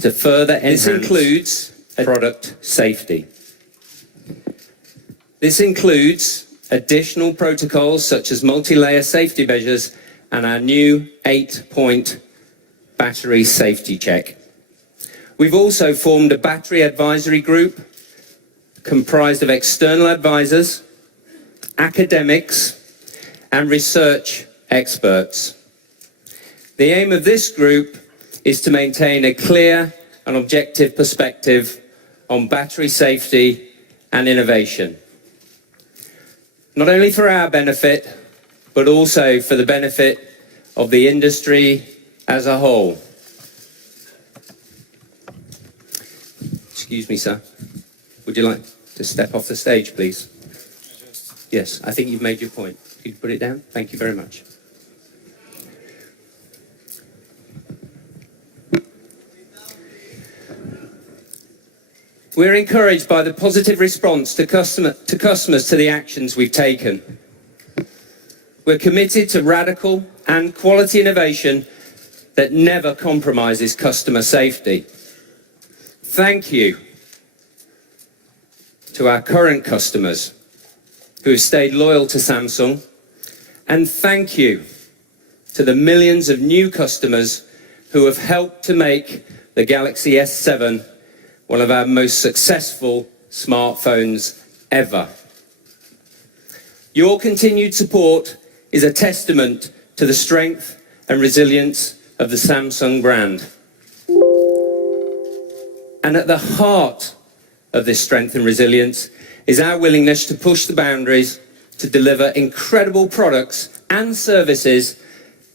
to further enhance. This includes product safety. This includes additional protocols such as multi-layer safety measures and our new 8-point battery safety check. We've also formed a battery advisory group comprised of external advisors, academics, and research experts. The aim of this group is to maintain a clear and objective perspective on battery safety and innovation, not only for our benefit, but also for the benefit of the industry as a whole. Excuse me, sir. Would you like to step off the stage, please? Yes, I think you've made your point. Could you put it down? Thank you very much. We're encouraged by the positive response to customers to the actions we've taken. We're committed to radical and quality innovation that never compromises customer safety. Thank you to our current customers who have stayed loyal to Samsung, and thank you to the millions of new customers who have helped to make the Galaxy S7 one of our most successful smartphones ever. Your continued support is a testament to the strength and resilience of the Samsung brand. And at the heart of this strength and resilience is our willingness to push the boundaries to deliver incredible products and services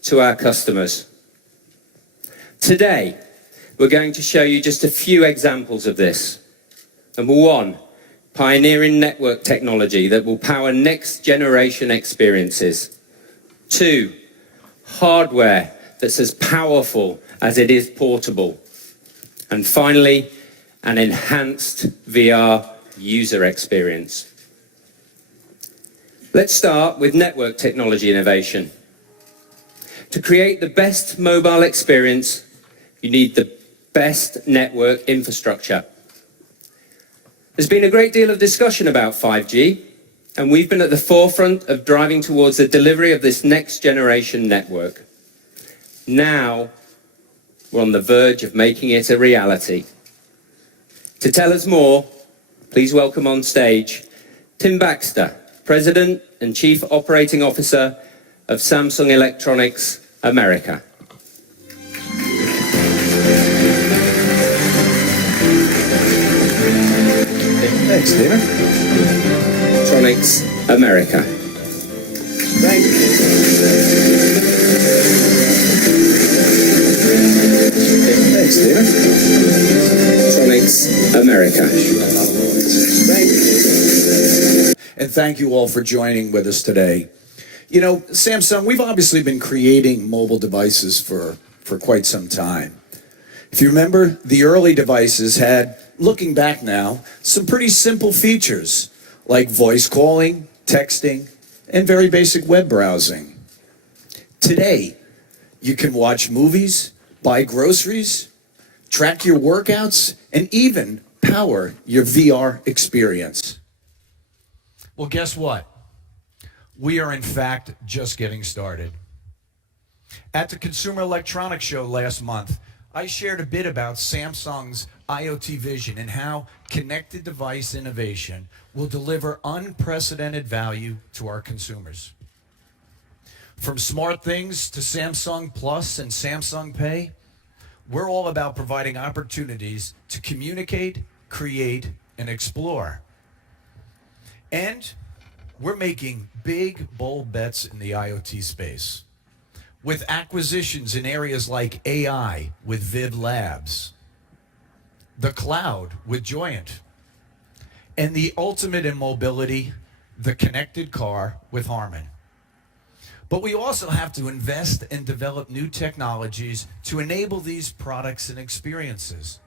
to our customers. Today, we're going to show you just a few examples of this. Number one, pioneering network technology that will power next generation experiences. Two, hardware that's as powerful as it is portable. And finally, an enhanced VR user experience. Let's start with network technology innovation. To create the best mobile experience, you need the best network infrastructure. There's been a great deal of discussion about 5G, and we've been at the forefront of driving towards the delivery of this next generation network. Now, we're on the verge of making it a reality. To tell us more, please welcome on stage Tim Baxter, President and Chief Operating Officer of Samsung Electronics America. Thanks, David. Electronics America. Thank you. Thanks, David. Electronics America. Thank you. And thank you all for joining with us today. You know, Samsung, we've obviously been creating mobile devices for quite some time. If you remember, the early devices had, looking back now, some pretty simple features like voice calling, texting, and very basic web browsing. Today, you can watch movies, buy groceries, track your workouts, and even power your VR experience. Well, guess what? We are in fact just getting started. At the Consumer Electronics Show last month, I shared a bit about Samsung's IoT vision and how connected device innovation will deliver unprecedented value to our consumers. From smart things to Samsung Plus and Samsung Pay, we're all about providing opportunities to communicate, create, and explore. And we're making big, bold bets in the IoT space, with acquisitions in areas like AI with Viv Labs, the cloud with Joyent, and the ultimate in mobility, the connected car with Harman. But we also have to invest and develop new technologies to enable these products and experiences.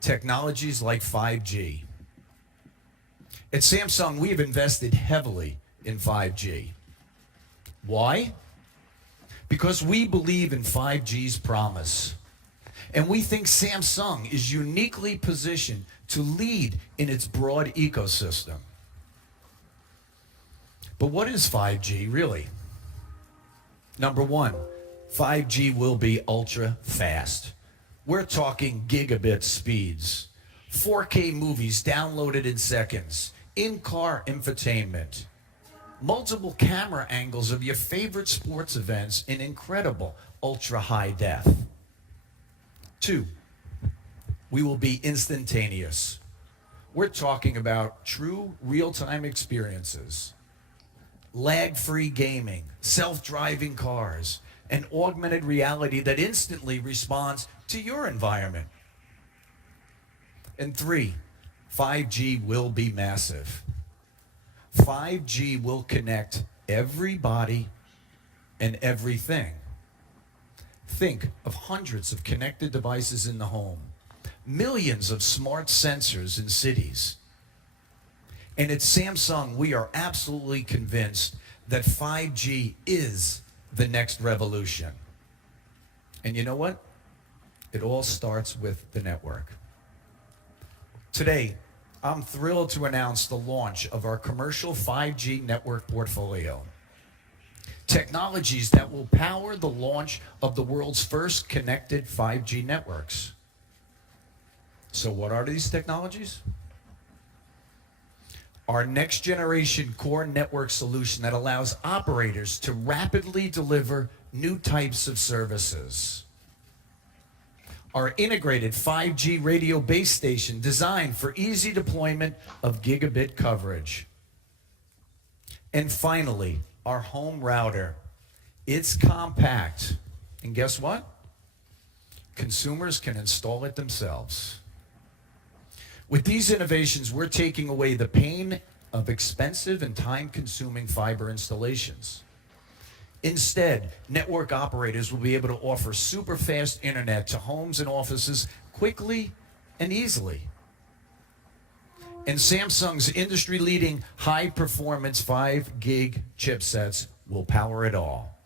Technologies like 5G. At Samsung, we've invested heavily in 5G. Why? Because we believe in 5G's promise. And we think Samsung is uniquely positioned to lead in its broad ecosystem. But what is 5G really? Number one, 5G will be ultra fast. We're talking gigabit speeds, 4K movies downloaded in seconds, in-car infotainment, multiple camera angles of your favorite sports events in incredible ultra high def. Two, we will be instantaneous. We're talking about true real-time experiences, lag-free gaming, self-driving cars, and augmented reality that instantly responds to your environment. And three, 5G will be massive. 5G will connect everybody and everything. Think of hundreds of connected devices in the home, millions of smart sensors in cities. And at Samsung, we are absolutely convinced that 5G is the next revolution. And you know what? It all starts with the network. Today, I'm thrilled to announce the launch of our commercial 5G network portfolio. Technologies that will power the launch of the world's first connected 5G networks. So what are these technologies? Our next generation core network solution that allows operators to rapidly deliver new types of services. Our integrated 5G radio base station designed for easy deployment of gigabit coverage. And finally, our home router. It's compact. And guess what? Consumers can install it themselves. With these innovations, we're taking away the pain of expensive and time-consuming fiber installations. Instead, network operators will be able to offer super fast internet to homes and offices quickly and easily. And Samsung's industry-leading high-performance 5 gig chipsets will power it all.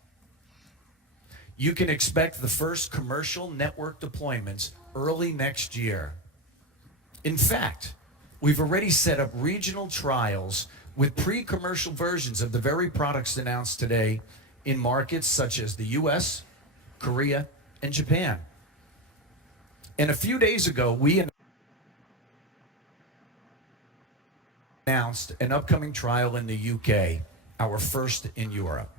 You can expect the first commercial network deployments early next year. In fact, we've already set up regional trials with pre-commercial versions of the very products announced today in markets such as the US, Korea, and Japan. And a few days ago, we announced an upcoming trial in the UK, our first in Europe.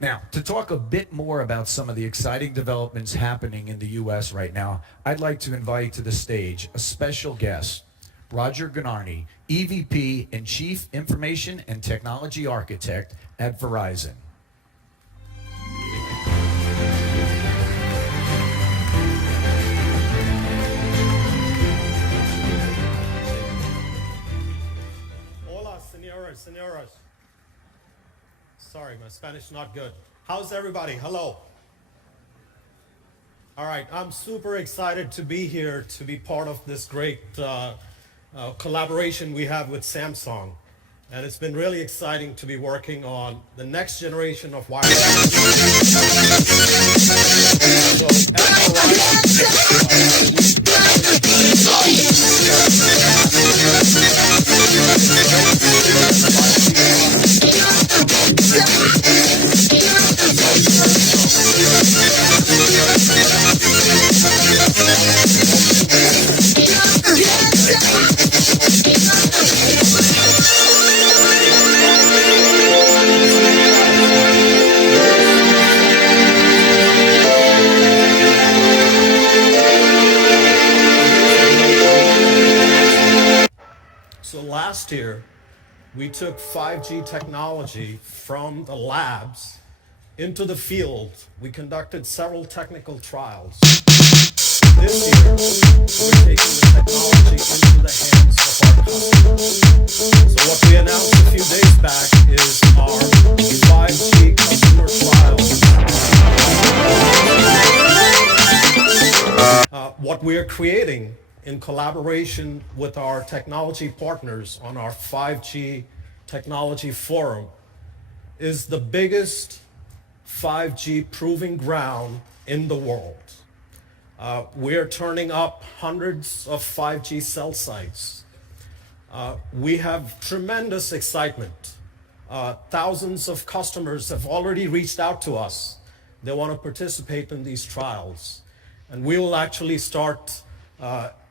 Now, to talk a bit more about some of the exciting developments happening in the US right now, I'd like to invite to the stage a special guest, Roger Gonarny, EVP and Chief Information and Technology Architect at Verizon. Hola, señoras. Sorry, my Spanish is not good. How's everybody? Hello. All right, I'm super excited to be here to be part of this great collaboration we have with Samsung. And it's been really exciting to be working on the next generation of wireless. So, So last year, we took 5G technology from the labs into the field. We conducted several technical trials. This year, we're taking the technology into the hands of our customers. So what we announced a few days back is our 5G customer trials. What we're creating in collaboration with our technology partners on our 5G technology forum is the biggest 5G proving ground in the world. We're turning up hundreds of 5G cell sites. We have tremendous excitement. Thousands of customers have already reached out to us. They want to participate in these trials. And we will actually start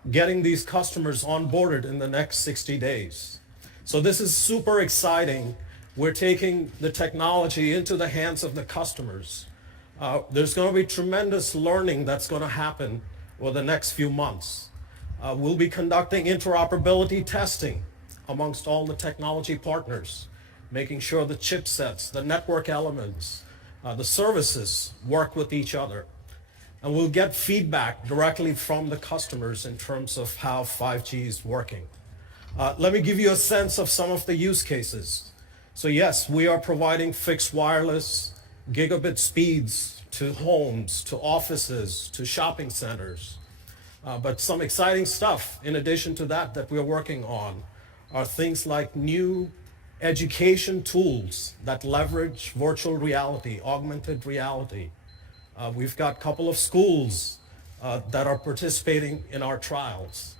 getting these customers onboarded in the next 60 days. So this is super exciting. We're taking the technology into the hands of the customers. There's going to be tremendous learning that's going to happen over the next few months. We'll be conducting interoperability testing amongst all the technology partners, making sure the chipsets, the network elements, the services work with each other. And we'll get feedback directly from the customers in terms of how 5G is working. Let me give you a sense of some of the use cases. So yes, we are providing fixed wireless gigabit speeds to homes, to offices, to shopping centers. But some exciting stuff in addition to that we're working on are things like new education tools that leverage virtual reality, augmented reality. We've got a couple of schools that are participating in our trials.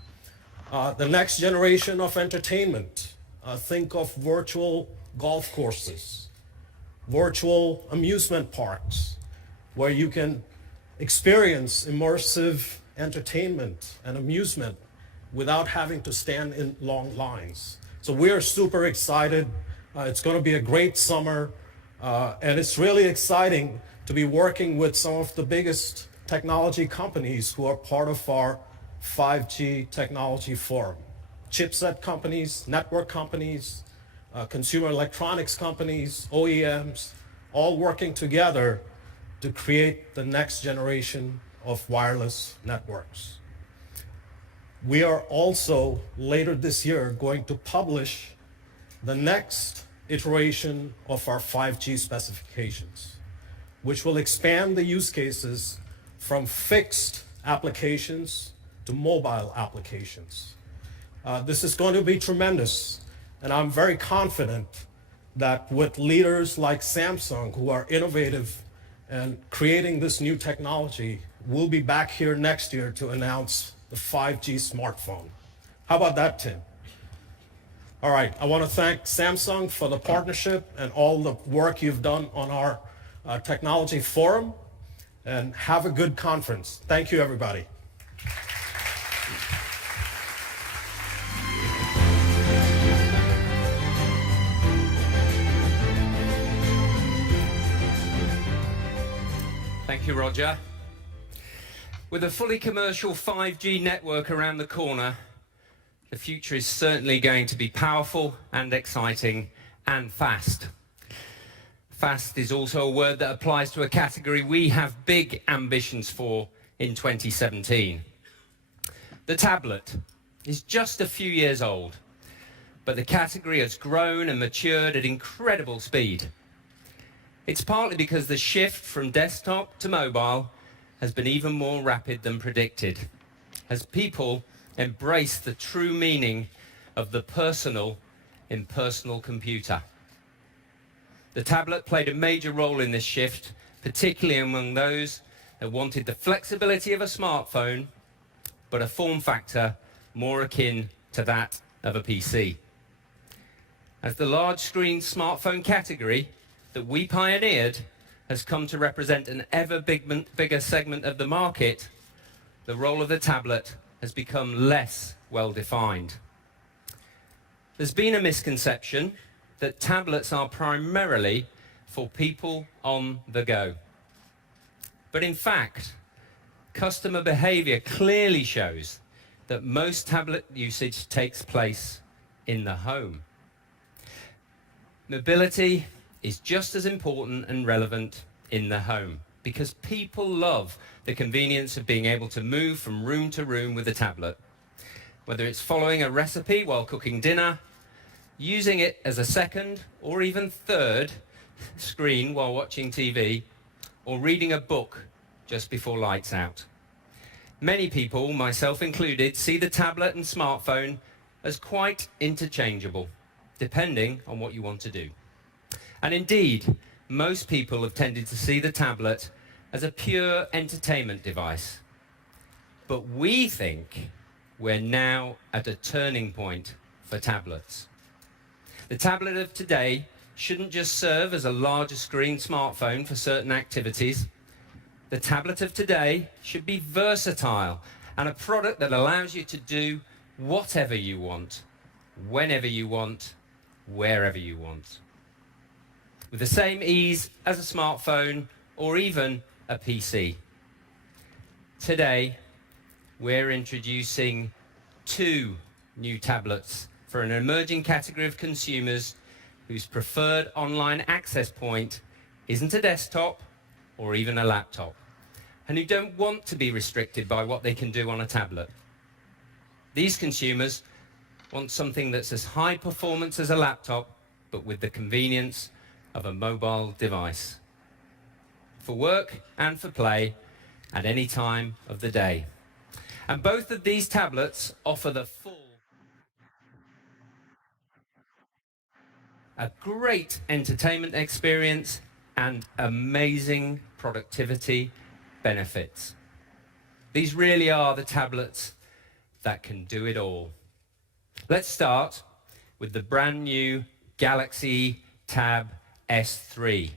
The next generation of entertainment, think of virtual golf courses, virtual amusement parks, where you can experience immersive entertainment and amusement without having to stand in long lines. So we're super excited. It's going to be a great summer, and it's really exciting to be working with some of the biggest technology companies who are part of our 5G technology forum. Chipset companies, network companies, consumer electronics companies, OEMs, all working together to create the next generation of wireless networks. We are also, later this year, going to publish the next iteration of our 5G specifications, which will expand the use cases from fixed applications to mobile applications. This is going to be tremendous, and I'm very confident that with leaders like Samsung, who are innovative and creating this new technology, we'll be back here next year to announce the 5G smartphone. How about that, Tim? All right, I want to thank Samsung for the partnership and all the work you've done on our technology forum, and have a good conference. Thank you, everybody. Thank you, Roger. With a fully commercial 5G network around the corner, the future is certainly going to be powerful and exciting and fast. Fast is also a word that applies to a category we have big ambitions for in 2017. The tablet is just a few years old, but the category has grown and matured at incredible speed. It's partly because the shift from desktop to mobile has been even more rapid than predicted, as people embrace the true meaning of the personal in personal computer. The tablet played a major role in this shift, particularly among those that wanted the flexibility of a smartphone, but a form factor more akin to that of a PC. As the large screen smartphone category that we pioneered has come to represent an ever bigger segment of the market, the role of the tablet has become less well defined. There's been a misconception that tablets are primarily for people on the go. But in fact, customer behavior clearly shows that most tablet usage takes place in the home. Mobility is just as important and relevant in the home, because people love the convenience of being able to move from room to room with a tablet. Whether it's following a recipe while cooking dinner, using it as a second or even third screen while watching TV, or reading a book just before lights out. Many people, myself included, see the tablet and smartphone as quite interchangeable, depending on what you want to do. And indeed, most people have tended to see the tablet as a pure entertainment device. But we think we're now at a turning point for tablets. The tablet of today shouldn't just serve as a larger screen smartphone for certain activities. The tablet of today should be versatile and a product that allows you to do whatever you want, whenever you want, wherever you want, with the same ease as a smartphone or even a PC. Today, we're introducing 2 new tablets for an emerging category of consumers whose preferred online access point isn't a desktop or even a laptop, and who don't want to be restricted by what they can do on a tablet. These consumers want something that's as high performance as a laptop, but with the convenience of a mobile device, for work and for play at any time of the day. And both of these tablets offer the full, a great entertainment experience and amazing productivity benefits. These really are the tablets that can do it all. Let's start with the brand new Galaxy Tab S3.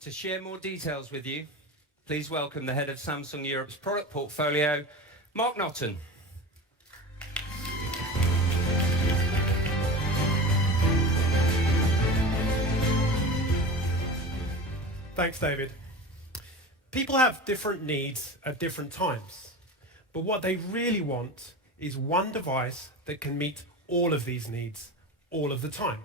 To share more details with you, please welcome the head of Samsung Europe's product portfolio, Mark Notton. Thanks, David. People have different needs at different times, but what they really want is one device that can meet all of these needs all of the time.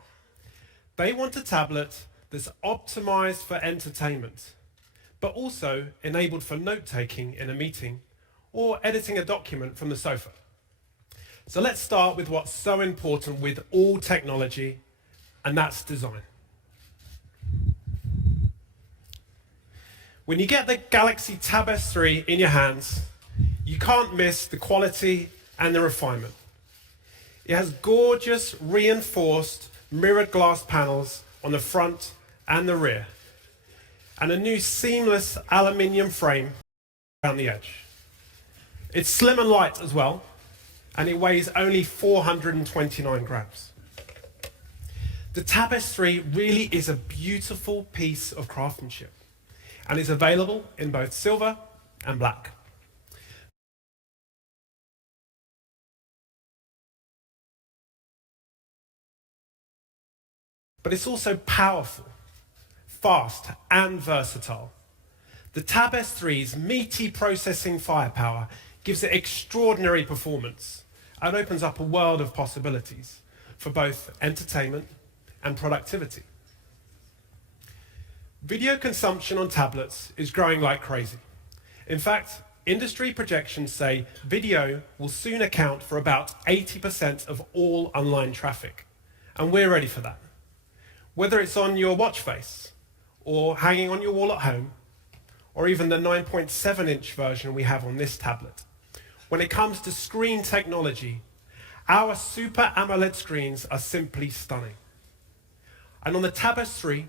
They want a tablet that's optimized for entertainment, but also enabled for note-taking in a meeting or editing a document from the sofa. So let's start with what's so important with all technology, and that's design. When you get the Galaxy Tab S3 in your hands, you can't miss the quality and the refinement. It has gorgeous reinforced mirrored glass panels on the front and the rear, and a new seamless aluminium frame around the edge. It's slim and light as well, and it weighs only 429 grams. The Tab S3 really is a beautiful piece of craftsmanship, and is available in both silver and black. But it's also powerful, fast and versatile. The Tab S3's meaty processing firepower gives it extraordinary performance and opens up a world of possibilities for both entertainment and productivity. Video consumption on tablets is growing like crazy. In fact, industry projections say video will soon account for about 80% of all online traffic, and we're ready for that. Whether it's on your watch face, or hanging on your wall at home, or even the 9.7-inch version we have on this tablet. When it comes to screen technology, our Super AMOLED screens are simply stunning. And on the Tab S3,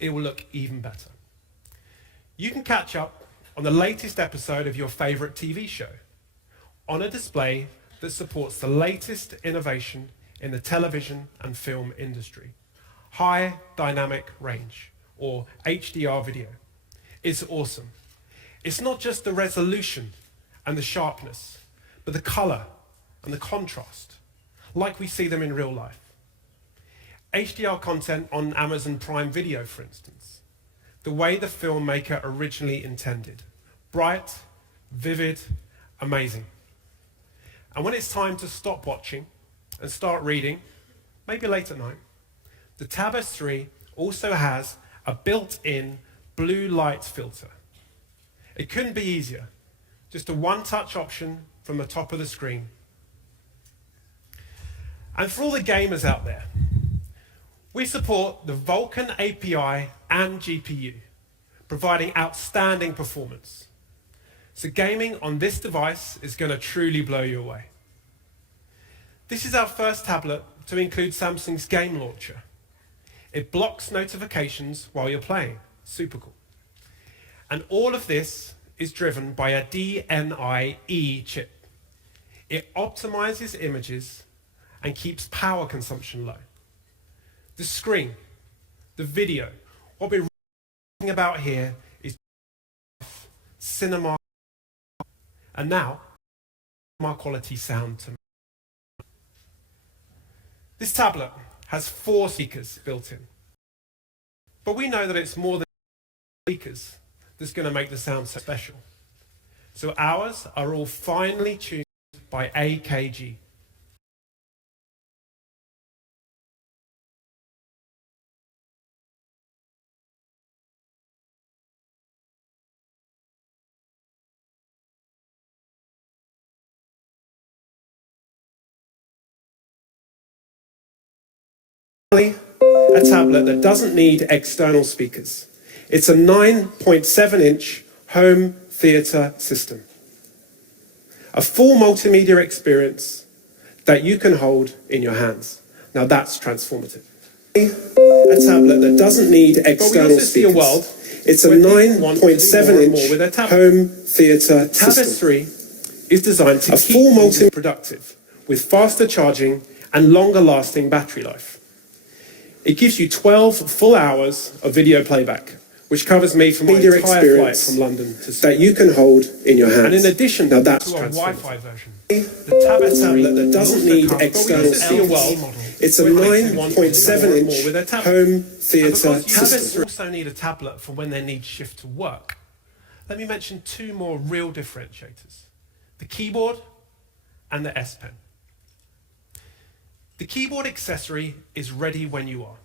it will look even better. You can catch up on the latest episode of your favorite TV show on a display that supports the latest innovation in the television and film industry. High dynamic range, or HDR video. It's awesome. It's not just the resolution and the sharpness, but the color and the contrast, like we see them in real life. HDR content on Amazon Prime Video, for instance, the way the filmmaker originally intended. Bright, vivid, amazing. And when it's time to stop watching and start reading, maybe late at night, the Tab S3 also has a built-in blue light filter. It couldn't be easier. Just a one-touch option from the top of the screen. And for all the gamers out there, we support the Vulkan API and GPU, providing outstanding performance. So gaming on this device is going to truly blow you away. This is our first tablet to include Samsung's game launcher. It blocks notifications while you're playing. Super cool. And all of this is driven by a DNI-E chip. It optimizes images and keeps power consumption low. The screen, the video, what we're talking about here is cinema, and now cinema quality sound to me. This tablet has 4 speakers built in, but we know that it's more than speakers that's going to make the sound so special. So ours are all finely tuned by AKG. A tablet that doesn't need external speakers. It's a 9.7-inch home theater system. A full multimedia experience that you can hold in your hands. Now that's transformative. A tablet that doesn't need external speakers. World it's a 9.7-inch home theater system. Tab S3 is designed to keep full multimedia productive with faster charging and longer lasting battery life. It gives you 12 full hours of video playback, which covers me for my entire flight from London to Spain. That you can hold in your hands. And in addition to a Wi-Fi version, the Tab S3 that doesn't need external speakers. It's a 9.7-inch home theater system. Tablets also need a tablet for when they need shift to work. Let me mention 2 more real differentiators: the keyboard and the S Pen. The keyboard accessory is ready when you are.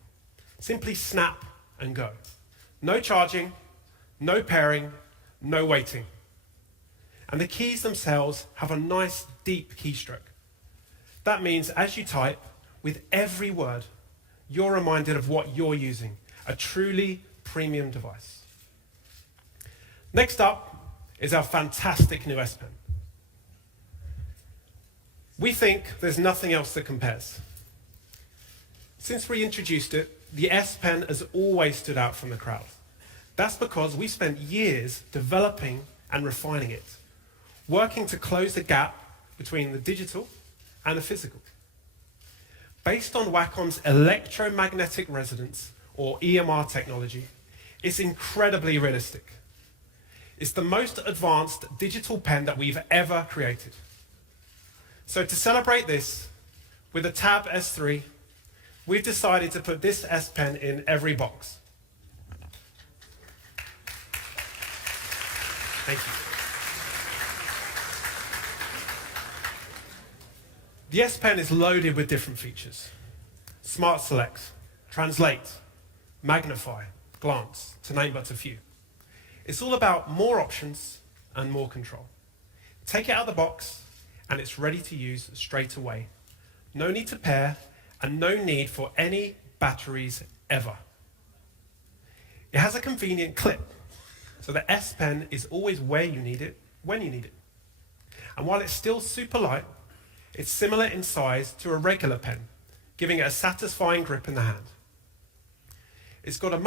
Simply snap and go. No charging, no pairing, no waiting. And the keys themselves have a nice deep keystroke. That means as you type, with every word, you're reminded of what you're using. A truly premium device. Next up is our fantastic new S Pen. We think there's nothing else that compares. Since we introduced it, the S Pen has always stood out from the crowd. That's because we spent years developing and refining it, working to close the gap between the digital and the physical. Based on Wacom's electromagnetic resonance, or EMR technology, it's incredibly realistic. It's the most advanced digital pen that we've ever created. So to celebrate this, with the Tab S3, we've decided to put this S Pen in every box. Thank you. The S Pen is loaded with different features. Smart Select, Translate, Magnify, Glance, to name but a few. It's all about more options and more control. Take it out of the box, and it's ready to use straight away. No need to pair, and no need for any batteries ever. It has a convenient clip, so the S Pen is always where you need it, when you need it. And while it's still super light, it's similar in size to a regular pen, giving it a satisfying grip in the hand. It's got a